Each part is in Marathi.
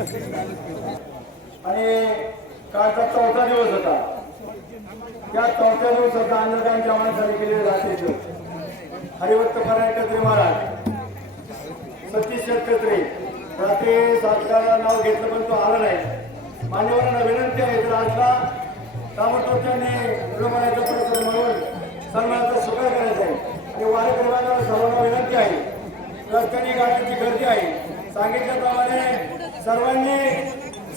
आणि कालचा चौथा दिवस होता. त्या चौथ्या दिवसाचा अन्नदान जेवणासाठी केलेले राहते हरिभक्त परायण कत्रे महाराज सतीश कत्रे रात्री सातकाला नाव घेतलं पण तो आला नाही. मान्यवरांना विनंती आहे तर आजला ताबडतोब त्यांनी विलोमानाचा परिसर म्हणून सन्मानाचा स्वीकार करायचा आहे. आणि वारकरी सर्वांना विनंती आहे. रस्त्याने गाड्यांची गर्दी आहे. सांगितल्याप्रमाणे सर्वांनी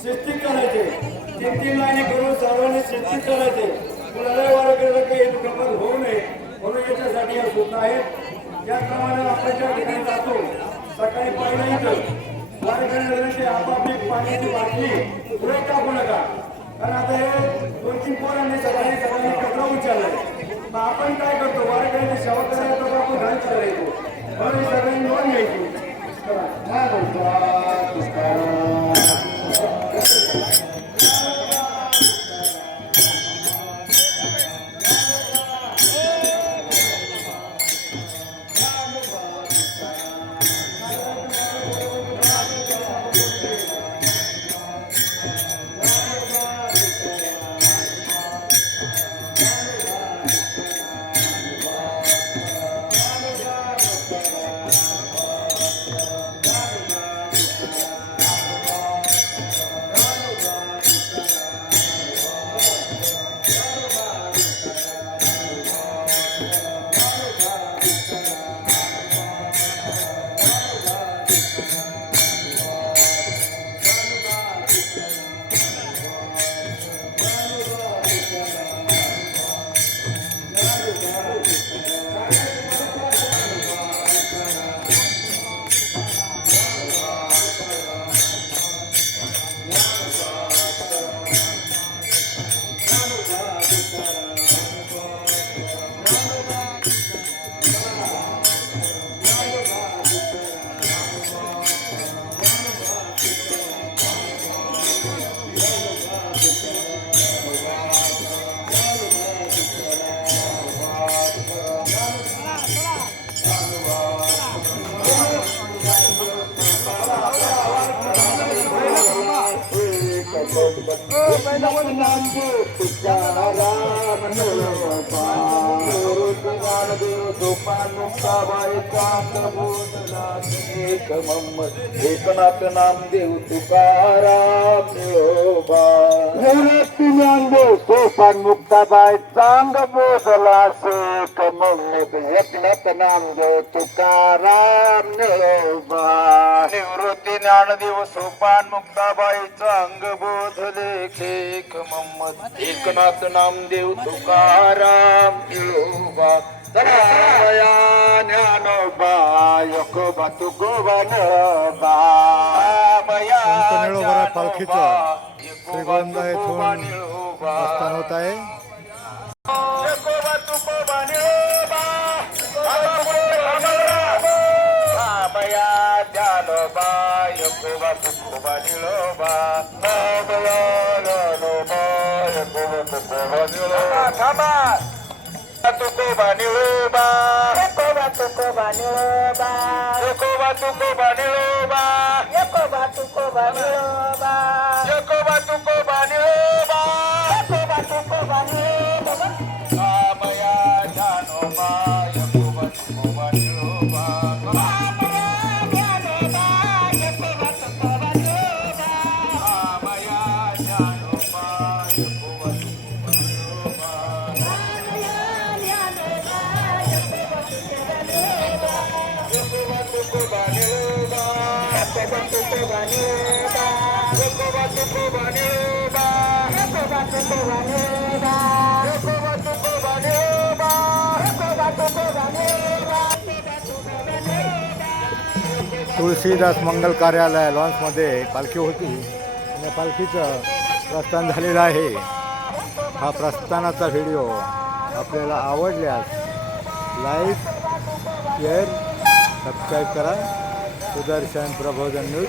शिस्तीत करायचे. तीन तीन लाईनी करून सर्वांनी शिस्तीत चालायचे कुणालाही वारकऱ्याला काही दुखापत होऊ नये. म्हणून याच्यासाठी या सूचना आहेत. त्याचप्रमाणे आपण ज्या ठिकाणी जातो सकाळी पाहिलं इथं वारकऱ्यांना विनंती आहे, आपापली पाण्याची बाटली पुढे टाकू नका. कारण आता हे दोन तीन पोरांनी सगळ्यांनी सगळ्यांनी कचरा उचललाय. मग आपण काय करतो? वारकऱ्यांची सेवा करायला आपण घाण करायचो म्हणून सगळ्यांनी नोंद घ्यायची. एकनाथ नामदेव तुकाराम निळोबा ज्ञानदेव सोपान मुक्ताबाई चांग बोधला शेक मग एकनाथ नामदेव तुकाराम निळोबा ज्ञानदेव सोपान मुक्ताबाईचा अंग बोधले खेक मोहम्मद एकनाथ नामदेव तुकाराम निळोबा रामया ज्ञानोबा योकोबा तुकोबा निळोबा निळोबा पालखीचं श्रीगोंदा येथून प्रस्थान होत आहे Yakoba tukoba niloba Yakoba tukoba niloba Yakoba tukoba niloba Tulshidas मंगल कार्यालय लॉन्समध्ये पालखी होती. आणि पालखीचं प्रस्थान झालेलं आहे. हा प्रस्थानाचा व्हिडिओ आपल्याला आवडल्यास लाईक शेअर सबस्क्राईब करा. सुदर्शन प्रबोधन न्यूज.